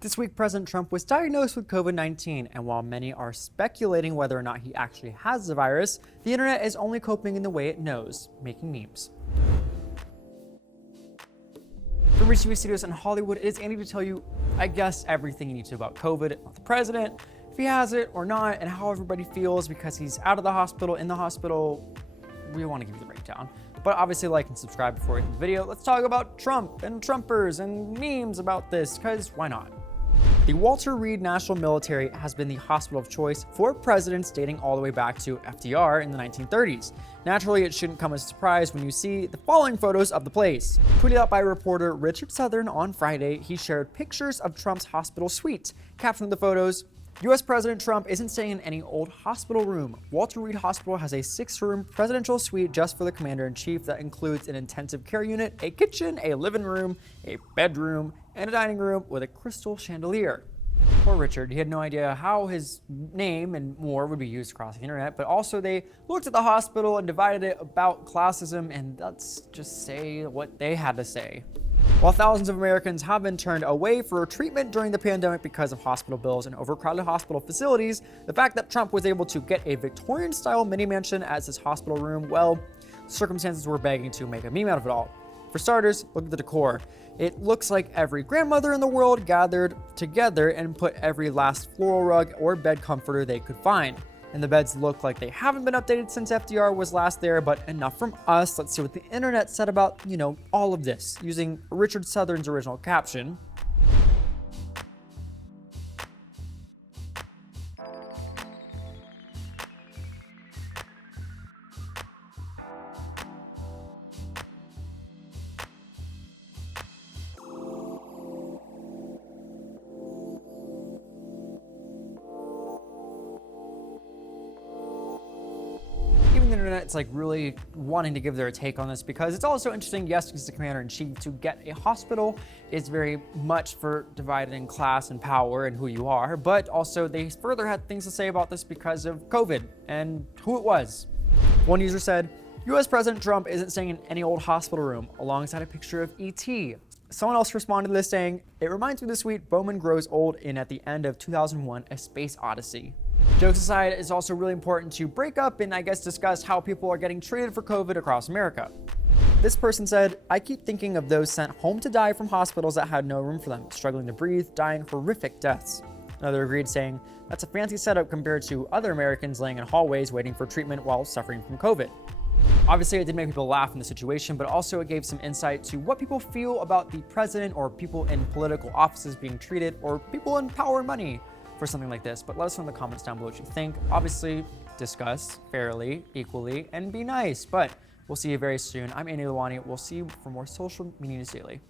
This week, President Trump was diagnosed with COVID-19, and while many are speculating whether or not he actually has the virus, the internet is only coping in the way it knows, making memes. From Reach TV Studios in Hollywood, it is Andy to tell you, I guess, everything you need to about COVID, about the president, if he has it or not, and how everybody feels because he's out of the hospital, in the hospital. We want to give you the breakdown. But obviously, like and subscribe before we end the video. Let's talk about Trump and Trumpers and memes about this, because why not? The Walter Reed National Military has been the hospital of choice for presidents dating all the way back to FDR in the 1930s. Naturally, it shouldn't come as a surprise when you see the following photos of the place. Tweeted out by reporter Richard Southern on Friday, he shared pictures of Trump's hospital suite. Captioned the photos, U.S. President Trump isn't staying in any old hospital room. Walter Reed Hospital has a 6-room presidential suite just for the commander-in-chief that includes an intensive care unit, a kitchen, a living room, a bedroom, and a dining room with a crystal chandelier. Poor Richard, he had no idea how his name and more would be used across the internet, but also they looked at the hospital and divided it about classism, and let's just say what they had to say. While thousands of Americans have been turned away for treatment during the pandemic because of hospital bills and overcrowded hospital facilities, the fact that Trump was able to get a Victorian-style mini-mansion as his hospital room, well, circumstances were begging to make a meme out of it all. For starters, look at the decor. It looks like every grandmother in the world gathered together and put every last floral rug or bed comforter they could find. And the beds look like they haven't been updated since FDR was last there, but enough from us. Let's see what the internet said about, all of this, using Richard Southern's original caption. The internet's really wanting to give their take on this because it's also interesting. Yes, because the commander-in-chief, to get a hospital is very much for divided in class and power and who you are, but also they further had things to say about this because of COVID and who it was. One user said, U.S. President Trump isn't staying in any old hospital room, alongside a picture of E.T. Someone else responded to this saying, it reminds me of the suite Bowman grows old in at the end of 2001, A Space Odyssey. Jokes aside, it's also really important to break up and discuss how people are getting treated for COVID across America. This person said, I keep thinking of those sent home to die from hospitals that had no room for them, struggling to breathe, dying horrific deaths. Another agreed, saying, that's a fancy setup compared to other Americans laying in hallways waiting for treatment while suffering from COVID. Obviously, it did make people laugh in the situation, but also it gave some insight to what people feel about the president or people in political offices being treated, or people in power and money for something like this. But let us know in the comments down below what you think. Obviously, discuss fairly, equally, and be nice. But we'll see you very soon. I'm Lalwani. We'll see you for more social media news daily.